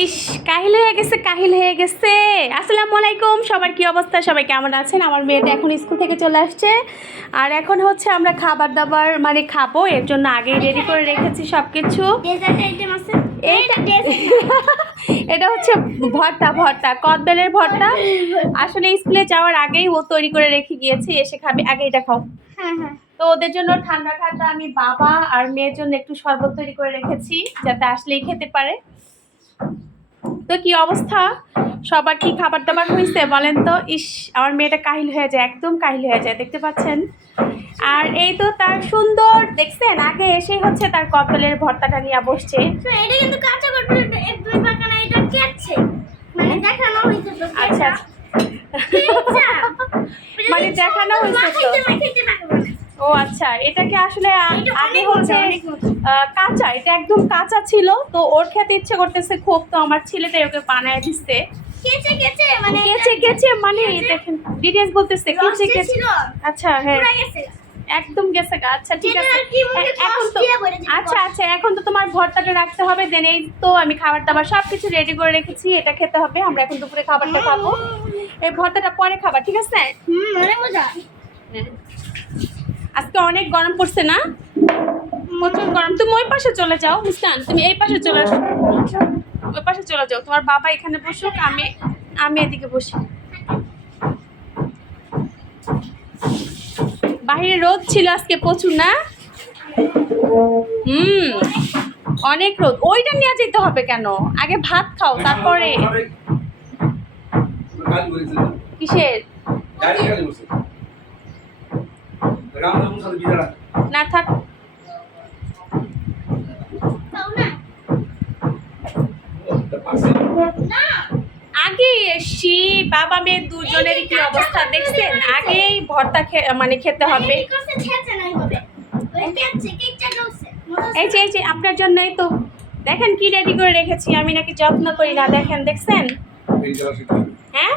ইস কাহিল হয়ে গেছে, কাহিল হয়ে গেছে। আসসালামু আলাইকুম, সবার কি অবস্থা, সবাই কেমন আছেন? আমার মেয়েটা এখন স্কুল থেকে চলে আসছে, আর এখন হচ্ছে আমরা খাবার দাবার মানে খাবো, এর জন্য আগেই রেডি করে রেখেছি সব কিছু। এটা হচ্ছে ভর্তা, ভর্তা কদবেলের ভর্তা। আসলে স্কুলে যাওয়ার আগেই ও তৈরি করে রেখে গিয়েছে, এসে খাবে। আগে এটা খাও। তো ওদের জন্য ঠান্ডা ঠান্ডা আমি বাবা আর মেয়ের জন্য একটু শরবত তৈরি করে রেখেছি, যাতে আসলেই খেতে পারে। তো কি অবস্থা, সবার কি খাবার দাবার হয়েছে বলেন তো? ইস আমার মেয়েটা কাহিল হয়ে যায়, একদম কাহিল হয়ে যায়, দেখতে পাচ্ছেন। আর এই তো তার সুন্দর, দেখছেন, আগে এসেই হচ্ছে তার কদবেলের ভর্তাটা নিয়ে বসছে। এটা কিন্তু কাঁচা কদবেলের দুই বাগানে এটা কেটছে মানে দেখানো হইছে তো। আচ্ছা মানে দেখানো হয়েছে তো। ও আচ্ছা, এটাকে আসলে আগে হচ্ছে কাঁচা, এটা একদম কাঁচা ছিল, তো ওর খেতে ইচ্ছে করতেছে খুব, তো আমার ছেলেটা ওকে বানায় দিচ্ছে। কেচে কেচে মানে কেচে কেচে মানে দেখেন ডিটেইলস বলতেছে, কেচে কেচে। আচ্ছা হ্যাঁ একদম গেছে গা। আচ্ছা ঠিক আছে, এখন তো আচ্ছা আচ্ছা এখন তো তোমার ভর্তাটা রাখতে হবে। দেন এই তো আমি খাবার দাবার সব কিছু রেডি করে রেখেছি, এটা খেতে হবে। আমরা এখন দুপুরে খাবারটা খাবো, এই ভর্তাটা পরে খাবার, ঠিক আছে? অনেক মজা। আজকে অনেক গরম পড়ছে না? প্রচুর গরম। তুমি ওই পাশে চলে যাও মুস্কান, তুমি এই পাশে চলে আসো, ওই পাশে চলে যাও। তোমার বাবা এখানে বসুক, আমি এদিকে বসি। বাইরে রোদ ছিল আজকে প্রচুর না? অনেক রোদ। ওইটা নিয়ে যেতে হবে কেন? আগে ভাত খাও, তারপরে কিসের না থাক। আগে এসছি, বাবা মেয়ে দুজনেরই কি অবস্থা দেখছেন? আগেই ভর্তা মানে খেতে হবে। এই যে এই যে আপনার জন্যই তো, দেখেন কি রেডি করে রেখেছি, আমি নাকি যত্ন করি না, দেখেন দেখছেন। হ্যাঁ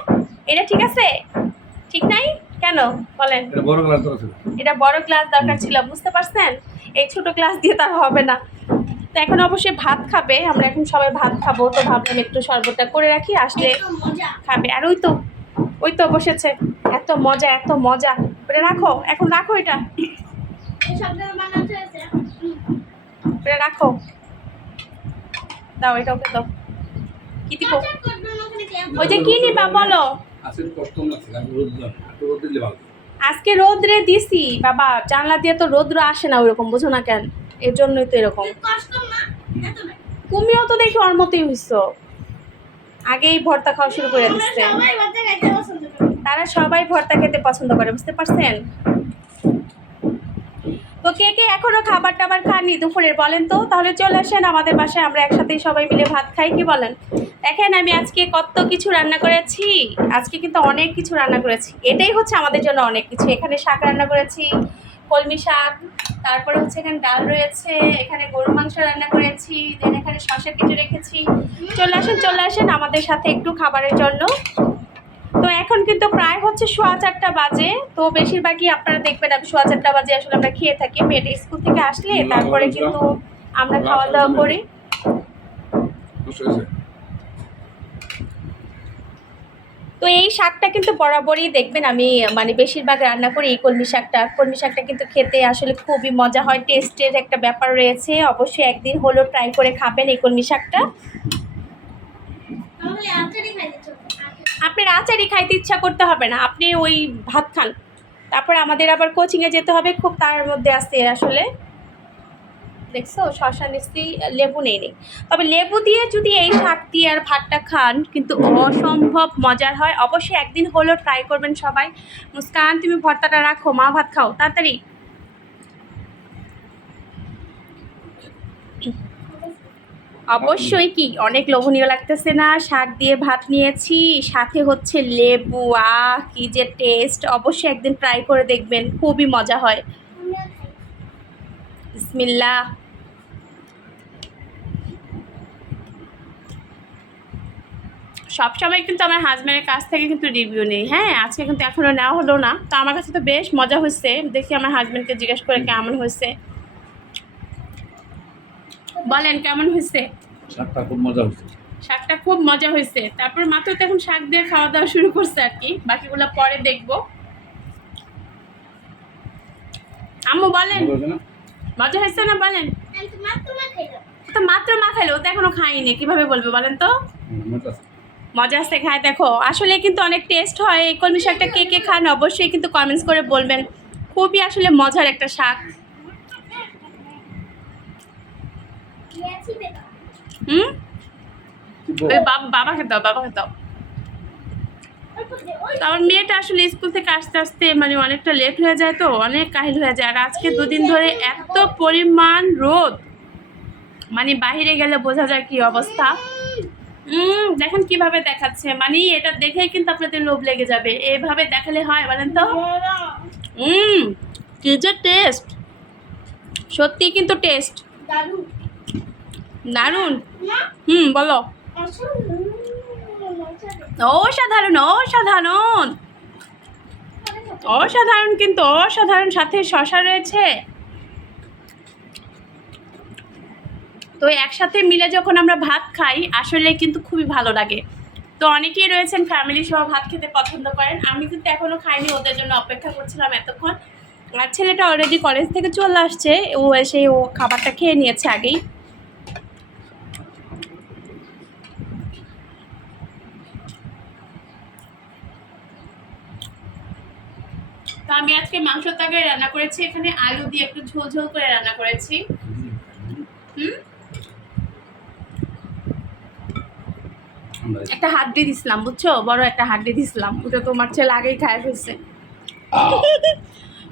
এটা ঠিক আছে? ঠিক নাই কেন বলেন? এটা বড় গ্লাস দরকার ছিল, বুঝতে পারছেন? এই ছোট গ্লাস দিয়ে তার হবে না। তো এখন অবশ্যই ভাত খাবে, আমরা এখন সবাই ভাত খাবো, তো ভাবলাম একটু শরবতটা করে রাখি, আসলে খাবে। আর ওই তো বসেছে, এত মজা এত মজা। ওটা রাখো, এখন রাখো, এটা এটা রাখো, দাও এটা ওকে দাও। কি দিব? ওই যে কি নিবা বলো? আজকে রোদ্রে দিছি বাবা, জানলা দিয়ে তো রোদ্র আসে না ওইরকম, বুঝো না কেন? এর জন্যই তো এরকম। তুমিও তো দেখি ওর মতোই হইছো, আগেই ভর্তা খাওয়া শুরু করে দিচ্ছে। তারা সবাই ভর্তা খেতে পছন্দ করে, বুঝতে পারছেন? তো কে কে এখনো খাবার টাবার খাননি দুপুরের বলেন তো? তাহলে চলে আসেন আমাদের বাসায়, আমরা একসাথেই সবাই মিলে ভাত খাই, কি বলেন? দেখেন আমি আজকে কত কিছু রান্না করেছি, আজকে কিন্তু অনেক কিছু রান্না করেছি, এটাই হচ্ছে আমাদের জন্য অনেক কিছু। এখানে শাক রান্না করেছি, কলমি শাক, তারপরে হচ্ছে এখানে ডাল রয়েছে, এখানে গরু মাংস রান্না করেছি, দেন এখানে শসা কেটে রেখেছি। চলে আসেন আমাদের সাথে একটু খাবারের জন্য। তো এখন কিন্তু প্রায় হচ্ছে 4:15 বাজে, তো বেশিরভাগই আপনারা দেখবেন আমি 4:15 বাজে আসলে আমরা খেয়ে থাকি। মেয়েটা স্কুল থেকে আসলে তারপরে কিন্তু আমরা খাওয়া দাওয়া করি। তো এই শাকটা কিন্তু বরাবরই দেখবেন আমি মানে বেশিরভাগ রান্না করি। এই কলমি শাকটা কিন্তু খেতে আসলে খুবই মজা হয়, টেস্টের একটা ব্যাপার রয়েছে। অবশ্যই একদিন হলো ট্রাই করে খাবেন এই কলমি শাকটা। আপনার আচারি খাইতে ইচ্ছা করতে হবে না, আপনি ওই ভাত খান। তারপর আমাদের আবার কোচিংয়ে যেতে হবে, খুব তার মধ্যে আছে আসলে। দেখছো শসা নিচ্ছি, লেবু নেই। তবে লেবু দিয়ে যদি এই শাক দিয়ে আর ভাতটা খান কিন্তু অসম্ভব মজার হয়। অবশ্যই একদিন হলো ট্রাই করবেন সবাই। মুস্কান তুমি ভর্তাটা রাখো, মা ভাত খাও তাড়াতাড়ি। অবশ্যই কি অনেক লোভনীয় লাগতেছে না? শাক দিয়ে ভাত নিয়েছি, সাথে হচ্ছে লেবু, কি যে টেস্ট! অবশ্যই একদিন ট্রাই করে দেখবেন, খুবই মজা হয়। বিসমিল্লাহ। সবসময় কিন্তু আমার হাজব্যান্ডের কাছ থেকে কিন্তু রিভিউ নেই, হ্যাঁ আজকে কিন্তু এখনও নেওয়া হলো না। তো আমার কাছে তো বেশ মজা হয়েছে, দেখি আমার হাজব্যান্ডকে জিজ্ঞেস করে কেমন হয়েছে। বলেন কেমন হয়েছে? শাকটা খুব মজা হয়েছে। শাকটা খুব মজা হয়েছে। তারপর মাত্র তো এখন শাক দিয়ে খাওয়া দাওয়া শুরু করছে আর কি, বাকিগুলো পরে দেখবো। আম্মু বলেন মজা হয়েছে না বলেন? আমি তো মাত্র খেলাম। তো মাত্র মাখাইলো, ও তো এখনো খাইনি, কিভাবে বলবে বলেন তো? মজা আছে, খায় দেখো। আসলে কিন্তু অনেক টেস্ট হয় এই কলমি শাকটা। কে কে খান অবশ্যই কিন্তু কমেন্টস করে বলবেন। খুবই আসলে মজার একটা শাক। খেয়েছি বেটা। হুম, ওই বাবাকে দাও, বাবাকে দাও। তো আমার মেয়েটা আসলে স্কুল থেকে আস্তে আস্তে মানে অনেকটা লেট হয়ে যায়, তো অনেক কাহিল হয়ে যায়। আর আজকে দুদিন ধরে এত পরিমাণ রোদ, মানে বাইরে গেলে বোঝা যায় কি অবস্থা। দেখেন কিভাবে দেখাচ্ছে, মানে এটা দেখেই কিন্তু আপনাদের লোভ লেগে যাবে। এইভাবে দেখালে হয় বলেন তো? কি যে টেস্ট, সত্যি কিন্তু টেস্ট দাদু দারুণ। না বলো। অসাধারণ অসাধারণ অসাধারণ, কিন্তু অসাধারণ। সাথে শশা রয়েছে, তো একসাথে মিলে যখন আমরা ভাত খাই আসলে কিন্তু খুবই ভালো লাগে। তো অনেকেই রয়েছেন ফ্যামিলি সহ ভাত খেতে পছন্দ করেন। আমি কিন্তু এখনও খাইনি, ওদের জন্য অপেক্ষা করছিলাম এতক্ষণ। আর ছেলেটা অলরেডি কলেজ থেকে চলে আসছে, ও এসে ও খাবারটা খেয়ে নিয়েছে আগেই। তো আমি আজকে মাংস তরকারি রান্না করেছি, এখানে আলু দিয়ে একটু ঝোল ঝোল করে রান্না করেছি। একটা হাড্ডি দিছিলাম বুঝছো, বড় একটা হাড্ডি দিছিলাম, ওটা তোমার ছেলে আগেই খায় ফেলছে।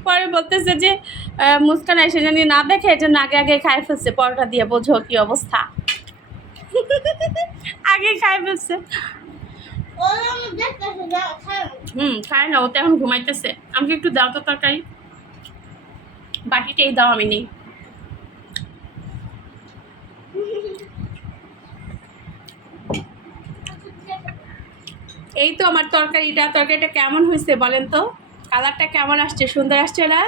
পরে বলতেছে যে মুস্কান এসে জানি না দেখে এটা আগে আগে খায় ফেলছে পরোটা দিয়ে, বোঝো কি অবস্থা। আগে খায় ফেলছে। খায় না, ওটা এখন ঘুমাইতেছে। আমাকে একটু দাও তো তরকারি, বাটিটাই দাও, আমি নেই। এই তো আমার তরকারিটা কেমন হয়েছে বলেন তো? কালারটা কেমন আসছে? সুন্দর আসছে না?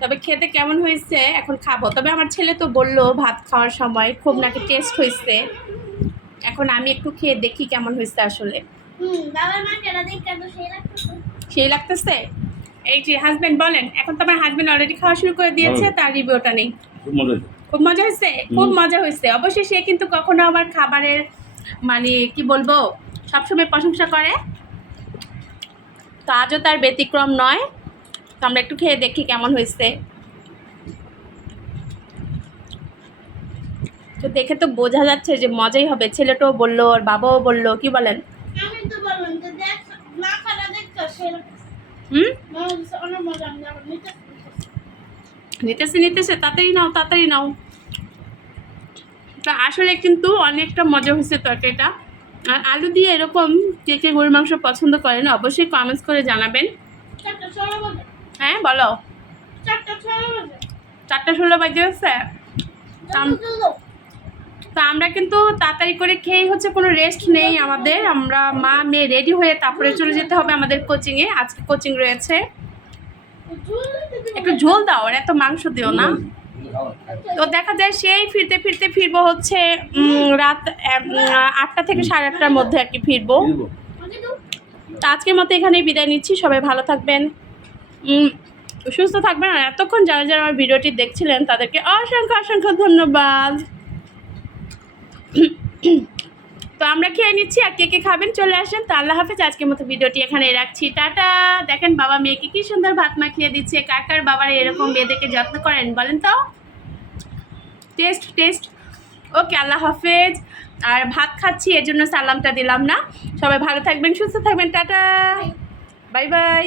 তবে খেতে কেমন হয়েছে এখন খাবো। তবে আমার ছেলে তো বললো ভাত খাওয়ার সময় খুব নাকি টেস্ট হয়েছে। এখন আমি একটু খেয়ে দেখি কেমন হয়েছে আসলে। সেই লাগতেছে। এই যে হাজবেন্ড বলেন, এখন তো আমার হাজবেন্ড অলরেডি খাওয়া শুরু করে দিয়েছে, তার রিভিউটা নেই। খুব মজা হয়েছে, খুব মজা হয়েছে। অবশ্যই সে কিন্তু কখনো আমার খাবারের মানে কি বলবো সবসময় প্রশংসা করে, তো আজও তার ব্যতিক্রম নয়। তো আমরা একটু খেয়ে দেখি কেমন হয়েছে। তো দেখে তো বোঝা যাচ্ছে যে মজাই হবে। ছেলেটাও বললো, ওর বাবাও বললো, কি বলেন? নিতেছে তাড়াতাড়ি নাও, তাড়াতাড়ি নাও। তা আসলে কিন্তু অনেকটা মজা হয়েছে তরকারিটা। আর আলু দিয়ে এরকম কে কে গরুর মাংস পছন্দ করেন অবশ্যই কমেন্টস করে জানাবেন। হ্যাঁ বলো। 4:16 বাজে গেছে। তা আমরা কিন্তু তাড়াতাড়ি করে খেয়ে হচ্ছে, কোনো রেস্ট নেই আমাদের। আমরা মা মেয়ে রেডি হয়ে তারপরে চলে যেতে হবে আমাদের কোচিংয়ে। আজকে কোচিং রয়েছে। একটু ঝোল দাও, আর এত মাংস দিও না। তো দেখা যায় সেই ফিরতে ফিরবো হচ্ছে রাত 8টা থেকে 8:30টার মধ্যে আর কি ফিরবো। তো আজকের মতো এখানেই বিদায় নিচ্ছি। সবাই ভালো থাকবেন, সুস্থ থাকবেন। আর এতক্ষণ যারা যারা আমার ভিডিওটি দেখছিলেন তাদেরকে অসংখ্য অসংখ্য ধন্যবাদ। তো আমরা খেয়ে নিচ্ছি, আর কে কে খাবেন চলে আসেন। তো আল্লাহ হাফেজ, আজকের মতো ভিডিওটি এখানে রাখছি, টাটা। দেখেন বাবা মেয়েকে কি সুন্দর ভাত মাখিয়ে দিচ্ছে। কার কার বাবার এরকম মেয়েদেরকে যত্ন করেন বলেন তো? টেস্ট। ওকে, আল্লাহ হাফেজ। আর ভাত খাচ্ছি এর জন্য সালামটা দিলাম না। সবাই ভালো থাকবেন, সুস্থ থাকবেন, টাটা, বাই বাই।